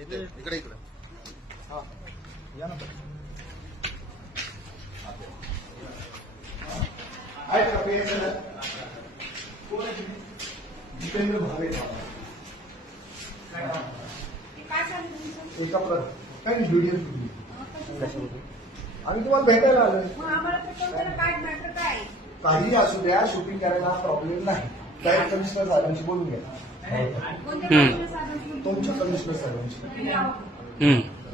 इथे इकडे इकडे हा या ना जितेंद्र भावे एका प्र काय तुम्हाला भेटायला आलो काही असू द्या शूटिंग करायला प्रॉब्लेम नाही डायरेक्ट कमिशनर साहेबांशी बोलून घ्या तुमच्या कमिशनर साहेबांची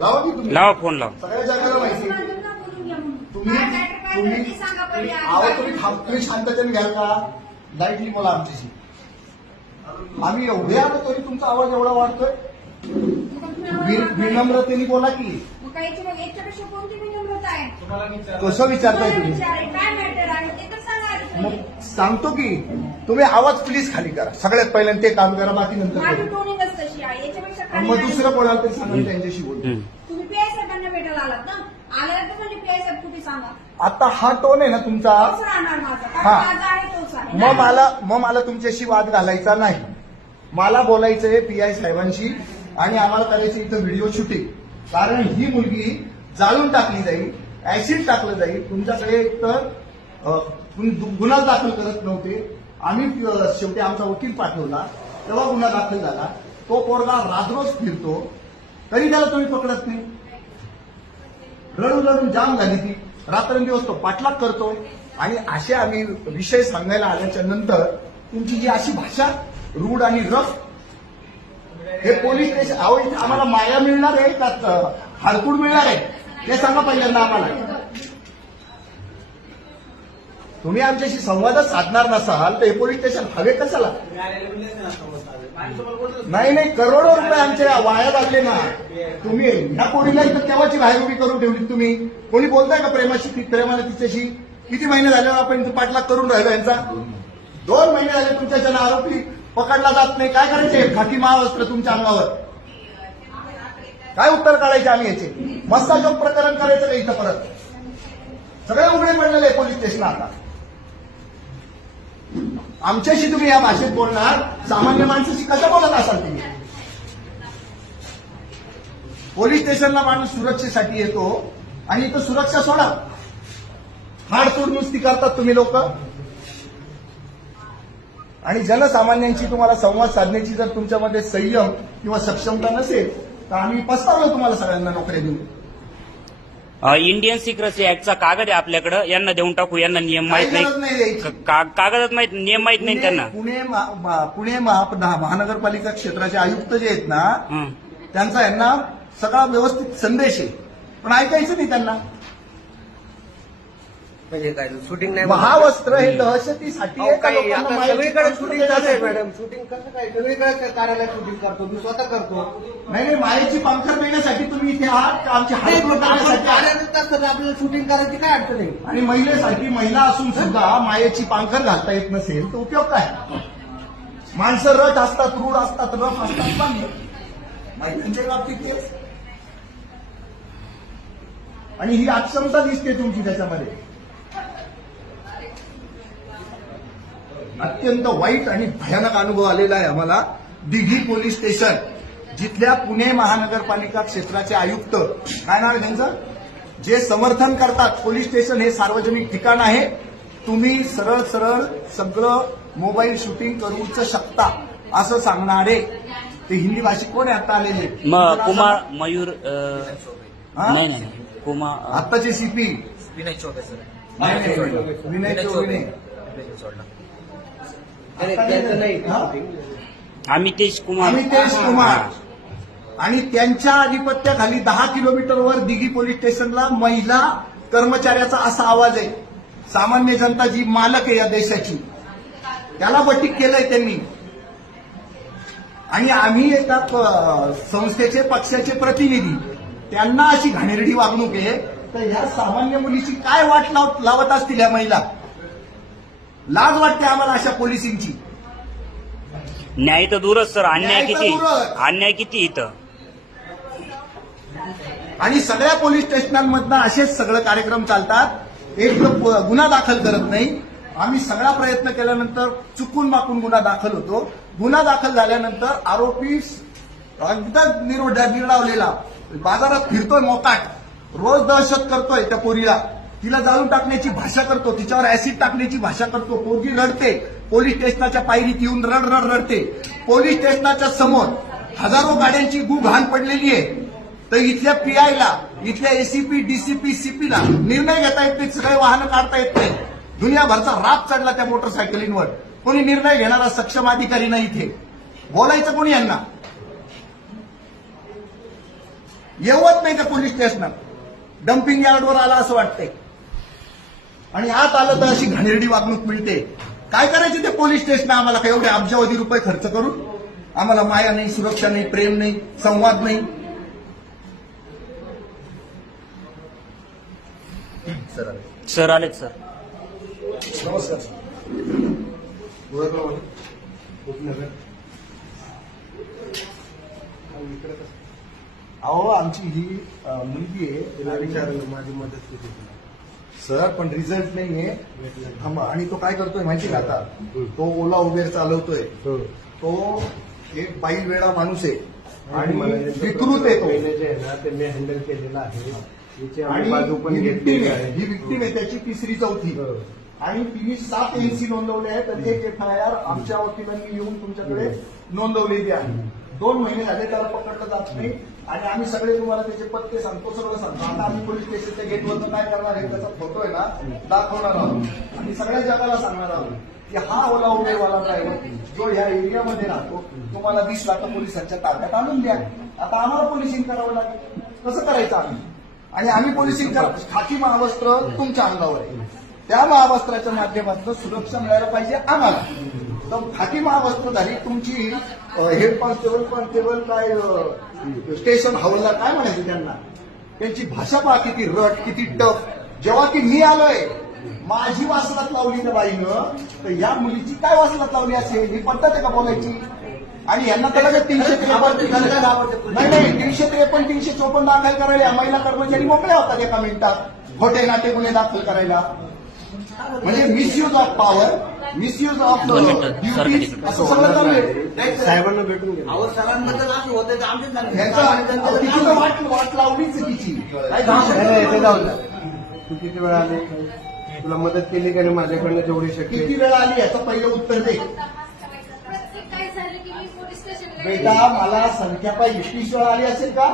लावा की तुम्ही लावा फोन लावा सगळ्या जगाला माहिती तुम्ही तुम्ही आवाज तुम्ही तुम्ही शांततेने घ्याल का डायरेक्टली मला आमच्याशी आम्ही एवढे आलो तरी तुमचा आवाज एवढा वाढतोय विनम्रतेने बोला की कसं विचारताय तुम्ही मग सांगतो की तुम्ही आवाज प्लीज खाली करा सगळ्यात पहिल्यांदा ते काम करा बाकी नंतर मग दुसरं कोणाला तरी सांगा त्यांच्याशी बोलतो तुम्ही साहेबांना भेटायला आलात ना आल्या तर म्हणजे पीआय साहेब कुठे सांगा आता हा टोन आहे ना तुमचा हा. मग मला मग मला तुमच्याशी वाद घालायचा नाही मला बोलायचं आहे पी आय साहेबांशी आणि आम्हाला करायचं इथं व्हिडिओ शूटिंग कारण ही मुलगी जाळून टाकली जाईल ऍसिड टाकलं जाईल तुमच्याकडे एक तर गुन्हा दाखल करत नव्हते आम्ही शेवटी आमचा वकील पाठवला तेव्हा गुन्हा दाखल झाला तो पोरगा राजरोज फिरतो तरी त्याला तुम्ही पकडत नाही रडून रडून जाम झाली ती रात्रंदिवस तो पाठलाग करतो आणि असे आम्ही विषय सांगायला आल्याच्या नंतर तुमची जी अशी भाषा रूढ आणि रफ हे पोलीस स्टेशन आम्हाला माया मिळणार आहे का हाडकूड मिळणार आहे हे सांगा पहिल्यांदा आम्हाला तुम्ही आमच्याशी संवादच साधणार नसाल तर हे पोलीस स्टेशन हवे कशाला नाही नाही करोडो रुपये आमच्या वाया लागले ना तुम्ही ह्या पोरीला इथं तेव्हाची बाहेर उभी करून ठेवली तुम्ही कोणी बोलताय का प्रेमाशी ती प्रेमाने तिच्याशी किती महिने झाले आपण पाठलाग करून राहिलो यांचा दोन महिने झाले तुमच्या आरोपी पकडला जात नाही काय करायचे खाकी महावस्त्र तुमच्या अंगावर काय उत्तर काढायचे आम्ही याचे जो प्रकरण करायचं का इथं परत सगळे उघडे पडलेले पोलीस स्टेशन आता आमच्याशी तुम्ही या भाषेत बोलणार सामान्य माणसाशी कसं बोलत असाल तुम्ही पोलीस स्टेशनला माणूस सुरक्षेसाठी येतो आणि तो सुरक्षा सोडा तोड नुसती करतात तुम्ही लोक आणि जनसामान्यांशी तुम्हाला संवाद साधण्याची जर तुमच्यामध्ये संयम किंवा सक्षमता नसेल तर आम्ही पस्तावलो तुम्हाला सगळ्यांना नोकऱ्या देऊन इंडियन सिक्रेसी ऍक्टचा कागद आहे आपल्याकडे यांना देऊन टाकू यांना नियम माहित नाही नाही नियम माहित नाही त्यांना पुणे पुणे महानगरपालिका क्षेत्राचे आयुक्त जे आहेत ना त्यांचा यांना सगळा व्यवस्थित संदेश आहे पण ऐकायचं नाही त्यांना म्हणजे काय शूटिंग नाही महावस्त्र हे दहशतीसाठी आहे का लोकांना सगळीकडे शूटिंग चालू आहे मॅडम शूटिंग कसं काय सगळीकडे कार्यालयात शूटिंग करतो मी स्वतः करतो नाही नाही मायेची पंक्चर मिळण्यासाठी तुम्ही इथे आहात का आपण आपल्याला शूटिंग करायची काय अडचण आहे आणि महिलेसाठी महिला असून सुद्धा मायेची पांखर घालता येत नसेल तर उपयोग काय माणसं रट असतात रूढ असतात रफ असतात पण महिलांच्या बाबतीत आणि ही अक्षमता दिसते तुमची त्याच्यामध्ये अत्यंत वाईट आणि भयानक अनुभव आलेला आहे आम्हाला दिघी पोलीस स्टेशन जिथल्या पुणे महानगरपालिका क्षेत्राचे आयुक्त काय नाव त्यांचं जे समर्थन करतात पोलीस स्टेशन हे सार्वजनिक ठिकाण आहे तुम्ही सरळ सरळ सगळं मोबाईल शूटिंग करूच शकता असं सांगणारे ते हिंदी भाषिक कोण आहे आता आलेले कुमार मयूर कुमार आत्ताचे सीपी विनय चौबे विनय चौबे विनय चौबे अमितेश कुमार अमितेश कुमार आणि त्यांच्या आधिपत्याखाली दहा किलोमीटरवर दिघी पोलीस स्टेशनला महिला कर्मचाऱ्याचा असा आवाज आहे सामान्य जनता जी मालक आहे या देशाची त्याला बटीक केलंय त्यांनी आणि आम्ही एका संस्थेचे पक्षाचे प्रतिनिधी त्यांना अशी घाणेरडी वागणूक आहे तर ह्या सामान्य मुलीची काय वाट लावत असतील ह्या महिला लाज वाटते आम्हाला अशा पोलिसिंगची न्याय तर दूरच सर अन्याय किती अन्याय किती इथं आणि सगळ्या पोलीस स्टेशनांमधनं असेच सगळे कार्यक्रम चालतात एक गुन्हा दाखल करत नाही आम्ही सगळा प्रयत्न केल्यानंतर चुकून माकून गुन्हा दाखल होतो गुन्हा दाखल झाल्यानंतर आरोपी एकदा निरोड- निर्डावलेला बाजारात फिरतोय मोकाट रोज दहशत करतोय त्या पोरीला तिला जाळून टाकण्याची भाषा करतो तिच्यावर ऍसिड टाकण्याची भाषा करतो पोरगी रडते पोलीस स्टेशनाच्या पायरीत येऊन रड रड रडते पोलीस स्टेशनाच्या समोर हजारो गाड्यांची गु घाण पडलेली आहे तर इथल्या पीआयला इथल्या एसीपी डीसीपी सीपीला निर्णय घेता येत नाही सगळे वाहनं काढता येत नाही दुनियाभरचा राग चढला त्या मोटरसायकलींवर कोणी निर्णय घेणारा सक्षम अधिकारी नाही इथे बोलायचं कोणी यांना येवत नाही त्या पोलीस स्टेशन डम्पिंग यार्डवर आला असं वाटतंय आणि आत आलं तर अशी घाणेरडी वागणूक मिळते काय करायचे ते पोलीस स्टेशन आम्हाला काय एवढे अब्जावधी रुपये खर्च करून आम्हाला माया नाही सुरक्षा नाही प्रेम नाही संवाद नाही सर आले सर आलेत सर नमस्कार अहो आमची ही मुलगी आहे तिला विचारलं माझी मदत केली सर पण रिझल्ट नाहीये थांबा आणि तो काय करतोय माहिती का आता तो ओला उबेर चालवतोय तो एक बाईल वेळा माणूस आहे आणि विकृत आहे तो जे आहे ना ते मी हँडल केलेलं आहे ही आहे. विक्टीम आहे त्याची तिसरी चौथी आणि तिने सात एनसी नोंदवले आहे तर एक एफ आय आर आमच्या वकिलांनी येऊन तुमच्याकडे नोंदवलेली आहे दोन महिने झाले त्याला पकडलं जात नाही आणि आम्ही सगळे तुम्हाला त्याचे पत्ते सांगतो सगळं सांगतो आता आम्ही पोलीस स्टेशनच्या गेटवर काय करणार आहे त्याचा फोटो आहे ना दाखवणार आहोत आणि सगळ्या जगाला सांगणार आहोत की हा ओला उबेरवाला ड्रायव्हर जो ह्या एरियामध्ये राहतो तुम्हाला वीस लाख पोलिसांच्या ताब्यात आणून द्या आता आम्हाला पोलिसिंग करावं लागेल कसं करायचं आम्ही आणि आम्ही पोलिसिंग करा खाकी महावस्त्र तुमच्या अंगावर आहे त्या महावस्त्राच्या माध्यमातून सुरक्षा मिळायला पाहिजे आम्हाला तर खाकी महावस्त्र झाली तुमची हेड कॉन्स्टेबल कॉन्स्टेबल काय स्टेशन हाऊसला काय म्हणायचं त्यांना त्यांची भाषा पहा किती रट किती टफ जेव्हा की मी आलोय माझी वासलात लावली ना बाईनं तर या मुलीची काय वासलात लावली असेल ही पद्धत आहे का बोलायची आणि यांना त्याला तीनशे नाही नाही तीनशे त्रेपन्न तीनशे चोपन्न दाखल करायला महिला कर्मचारी मोकळ्या होतात एका मिनिटात खोटे नाटे गुन्हे दाखल करायला म्हणजे misuse of power misuse of साहेबांना भेटून वाट लावलीच तू किती वेळा आले तुला मदत केली का नाही माझ्याकडनं जेवढी शक्य किती वेळा आली याचं पहिलं उत्तर दे बेटा मला संख्या पाय एकवीस वेळा आली असेल का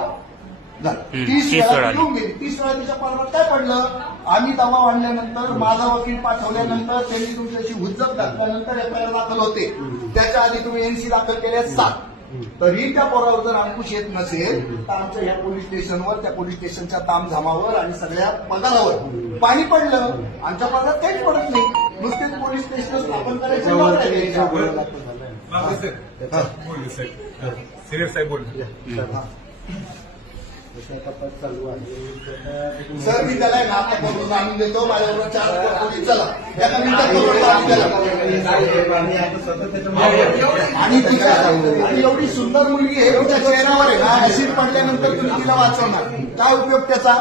तीस वेळा गेली तीस वेळा तिच्या पालवर काय पडलं आम्ही दबाव आणल्यानंतर माझा वकील पाठवल्यानंतर त्यांनी तुमच्याशी हुज्जत घातल्यानंतर एफआयआर दाखल होते त्याच्या आधी तुम्ही एनसी दाखल केल्या सात तरी त्या पोरावर जर अंकुश येत नसेल तर आमच्या या पोलीस स्टेशनवर त्या पोलीस स्टेशनच्या तामझामावर आणि सगळ्या पगारावर पाणी पडलं आमच्या पगारात काहीच पडत नाही नुसतेच पोलीस स्टेशन स्थापन करायचं हो, हो. सिरियस साहेब बोल तपास चालू आहे सर मी त्याला नाका करून आणून देतो माझ्याबरोबर चार कोणी चला त्याला मी आणि आणि एवढी सुंदर मुलगी हे तुमच्या चेहऱ्यावर आहे ना ऍसिड पडल्यानंतर तुम्ही तिला वाचवणार काय उपयोग त्याचा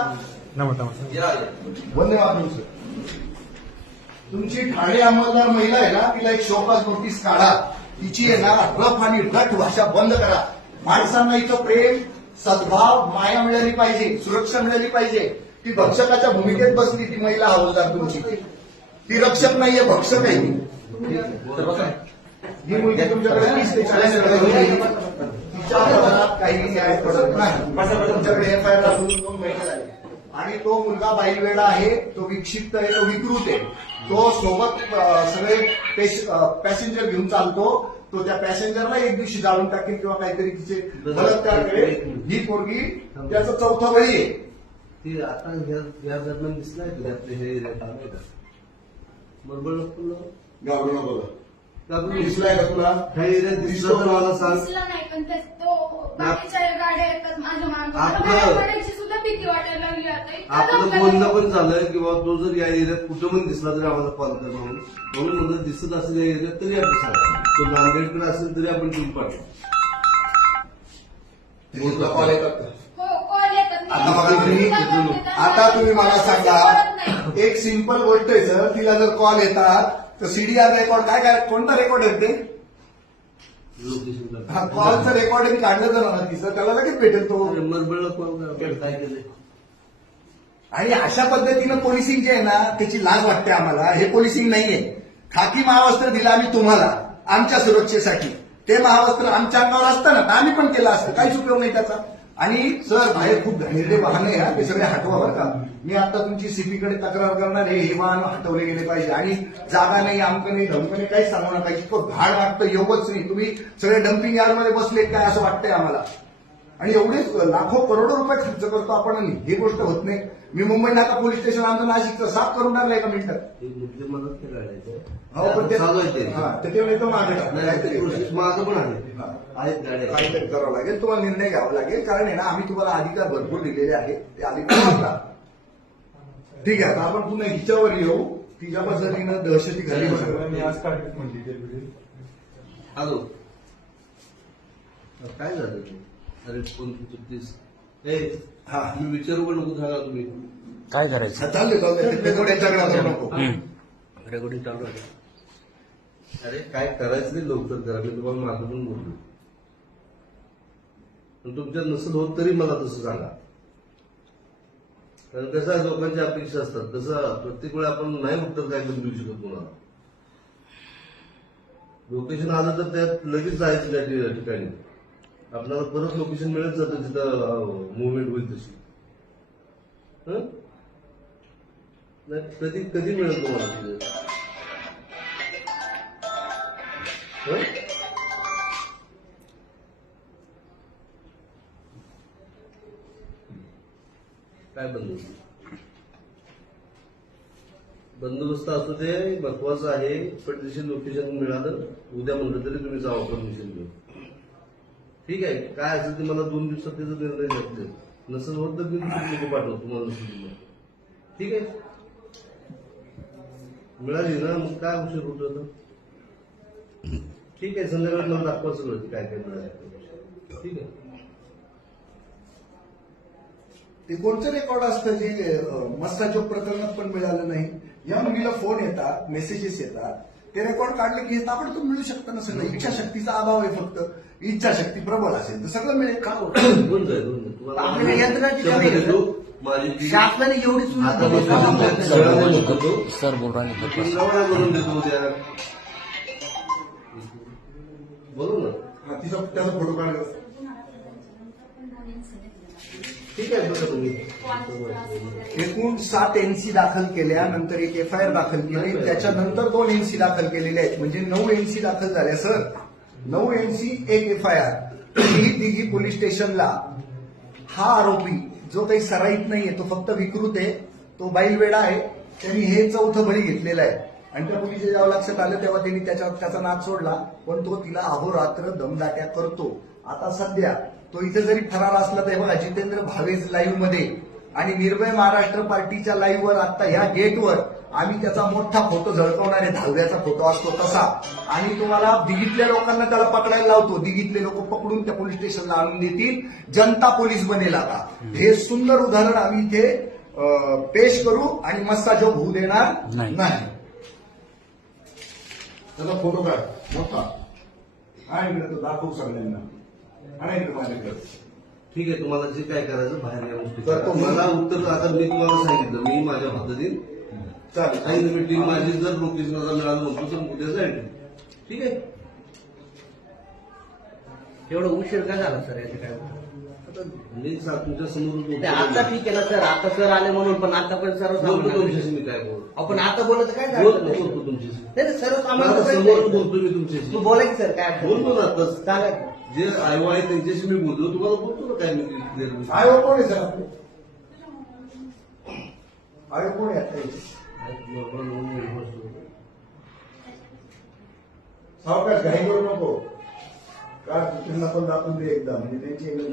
धन्यवाद तुमची ठाणे अंमलदार महिला आहे ना तिला एक शोकास नोटीस काढा तिची येणार रफ आणि रट भाषा बंद करा माणसांना इथं प्रेम सद्भाव माया मिळाली पाहिजे सुरक्षा मिळाली पाहिजे ती भक्षकाच्या भूमिकेत बसली ती महिला हवलदार तुमची ती रक्षक नाहीये भक्षक आहे ती मुलगी तुमच्याकडे काही नाही आणि तो मुलगा वेळा आहे तो विक्षिप्त आहे तो विकृत आहे तो सोबत सगळे पॅसेंजर घेऊन चालतो तो त्या पॅसेंजरला एक दिवशी जाळून टाकेल किंवा काहीतरी तिचे बलात्कार करेल ही पोरगी त्याचा चौथा वही आहे ती आता या दरम्यान दिसलाय घरातले हे बरोबर गावडून बघा दिसलाय का तुला काही दिसलं तर मला सांग नाही पण तो बाकीच्या गाड्या येतात माझ्या मागे आपलं बोलणं पण झालं किंवा तो जर या एरियात कुठं पण दिसला तरी आम्हाला कॉल कर म्हणून म्हणून म्हणून दिसत असेल या एरियात तरी आपण सांगा तो नांदेडकडे असेल तरी आपण टीम पाठवू कॉल आता तुम्ही- आता तुम्ही मला सांगा एक सिंपल गोष्ट सर तिला जर कॉल येतात तर सीडीआर रेकॉर्ड काय काय कोणता रेकॉर्ड आहे कॉलचं रेकॉर्डिंग काढलं जाणार ना त्याला लगेच भेटेल तो नंबरला कॉल काय आणि अशा पद्धतीनं पोलिसिंग जे आहे ना त्याची लाज वाटते आम्हाला हे पोलिसिंग नाहीये खाकी महावस्त्र दिलं आम्ही तुम्हाला आमच्या सुरक्षेसाठी ते महावस्त्र आमच्या अंगावर ना आम्ही पण केलं असतं काहीच उपयोग नाही त्याचा आणि सर बाहेर खूप घाणेरडे वाहन आहे सगळे हटवा बरं का मी आता तुमची सीपीकडे तक्रार करणार हे वाहन हटवले गेले पाहिजे आणि जागा नाही आमकं नाही धमक नाही काहीच सांगू नका तो घाण वाटतं योगच नाही तुम्ही सगळे डम्पिंग मध्ये बसले काय असं वाटतंय आम्हाला आणि एवढेच लाखो करोडो रुपये खर्च करतो आपण आणि ही गोष्ट होत नाही मी मुंबई नाका पोलीस स्टेशन आमचं नाशिकचं साफ करून टाकलं एका मिनिटात हो, माझं करावं लागेल तुम्हाला निर्णय घ्यावा लागेल कारण आहे ना आम्ही तुम्हाला अधिकार भरपूर दिलेले आहेत ते अधिकार वापरा ठीक आहे आता आपण पुन्हा हिच्यावर येऊ तिच्या पद्धतीनं दहशती घरी म्हणजे हॅलो काय झालं अरे पंचवीस ए हा मी विचारू पण नको सांगा तुम्ही काय करायचं चालले यांच्याकडे नको रेकॉर्डिंग चालू आहे अरे काय करायचं नाही लवकर करा मी तुम्हाला माझं पण बोललो पण तुमच्या नसेल होत तरी मला तसं सांगा कारण कसं लोकांची अपेक्षा असतात कसं प्रत्येक वेळा आपण नाही उत्तर काय करून देऊ शकत कोणाला लोकेशन आलं तर त्यात लगेच जायचं त्या ठिकाणी आपल्याला परत लोकेशन मिळत जातं जिथं मुवमेंट होईल तशी नाही कधी कधी मिळत तुम्हाला तिथे काय बंदोबस्त बंदोबस्त असू ते महत्वाचं आहे पण तिथे लोकेशन मिळालं उद्या म्हणलं तरी तुम्ही जावा परमिशन घेऊन ठीक आहे काय असेल ते मला दोन दिवसात त्याचं निर्णय लागतील नसेल होत तर मी लोक पाठवतो तुम्हाला ठीक आहे मिळाली ना मग काय उशीर होत ठीक आहे संध्याकाळी मला दाखवा सगळं काय काय मिळालं ठीक आहे ते कोणतं रेकॉर्ड असतं जे मस्ताच्या प्रकरणात पण मिळालं नाही या मुलीला फोन येतात मेसेजेस येतात ते रेकॉर्ड काढले की आपण तो मिळू शकतं ना सगळं इच्छाशक्तीचा अभाव आहे फक्त इच्छाशक्ती प्रबल असेल तर सगळं मिळेल का आपल्याला शासनाने एवढी का? सर बोल है देतो उद्या बोलू ना तिचा त्याचा फोटो एकूण सात एनसी दाखल केल्या नंतर एक एफ आय आर दाखल केली त्याच्यानंतर दोन एनसी दाखल केलेल्या आहेत म्हणजे नऊ एनसी दाखल झाल्या सर नऊ सी एक F I R Dighi police स्टेशनला हा आरोपी जो काही सराईत नाहीये तो फक्त विकृत आहे तो बैलवेडा आहे त्यांनी हे चौथं बळी घेतलेलं आहे आणि त्या जेव्हा लक्षात आलं तेव्हा त्यांनी त्याच्या त्याचा नाद सोडला पण तो तिला अहोरात्र दमदाट्या करतो आता सध्या तो इथे जरी फरार असला तरी बघा जितेंद्र भावेज लाईव्ह मध्ये आणि निर्भय महाराष्ट्र पार्टीच्या लाईव्हवर आता ह्या गेटवर आम्ही त्याचा मोठा फोटो झळकवणारे धावऱ्याचा फोटो असतो तसा आणि तुम्हाला दिघीतल्या लोकांना त्याला पकडायला लावतो दिघीतले लोक पकडून त्या पोलीस स्टेशनला आणून देतील जनता पोलीस बनेल आता हे सुंदर उदाहरण आम्ही इथे पेश करू आणि मस्ता जो होऊ देणार नाही त्याचा फोटो काढ मोठा काय तो दाखवू सगळ्यांना ठीक आहे तुम्हाला जे काय करायचं बाहेर या गोष्टी मला उत्तर आता मी तुम्हाला सांगितलं मी माझ्या पद्धतीने चालेल मीटिंग माझी जर नोटीस माझा मिळाला तर कुठे जाईल ठीक आहे एवढं उशीर काय झाला सर याचे काय आता समोर आता ठीक आहे ना सर आता सर आले म्हणून पण आता पण सर आपण आता बोलत काय बोलतो बोलतो मी तू की सर काय बोलतो ना जे आहे मी बोलतो तुम्हाला बोलतो काय मी आहे सर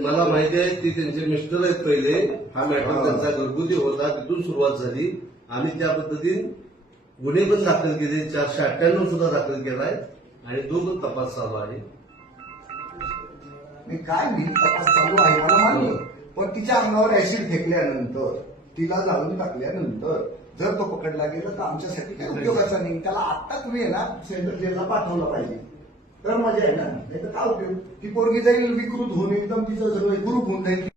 मला माहिती आहे ती त्यांचे मिस्टर आहेत पहिले हा मॅटर त्यांचा घरगुती होता तिथून सुरुवात झाली आम्ही त्या पद्धतीने गुन्हे पण दाखल केले चारशे अठ्ठ्याण्णव सुद्धा दाखल केलाय आणि तो पण तपास चालू आहे मी काय मी तपास चालू आहे मला मान्य पण तिच्या अंगावर ऍसिड फेकल्यानंतर तिला जाळून टाकल्यानंतर जर तो पकडला गेला तर आमच्यासाठी काही उपयोगाचा नाही त्याला आत्ता तुम्ही ना सेंट्रल जेलला पाठवलं पाहिजे तर मजा आहे ना नाही तर काय उपयोग ती पोरगी जाईल विकृत होऊन एकदम तिचं सगळं ग्रुप होऊन जाईल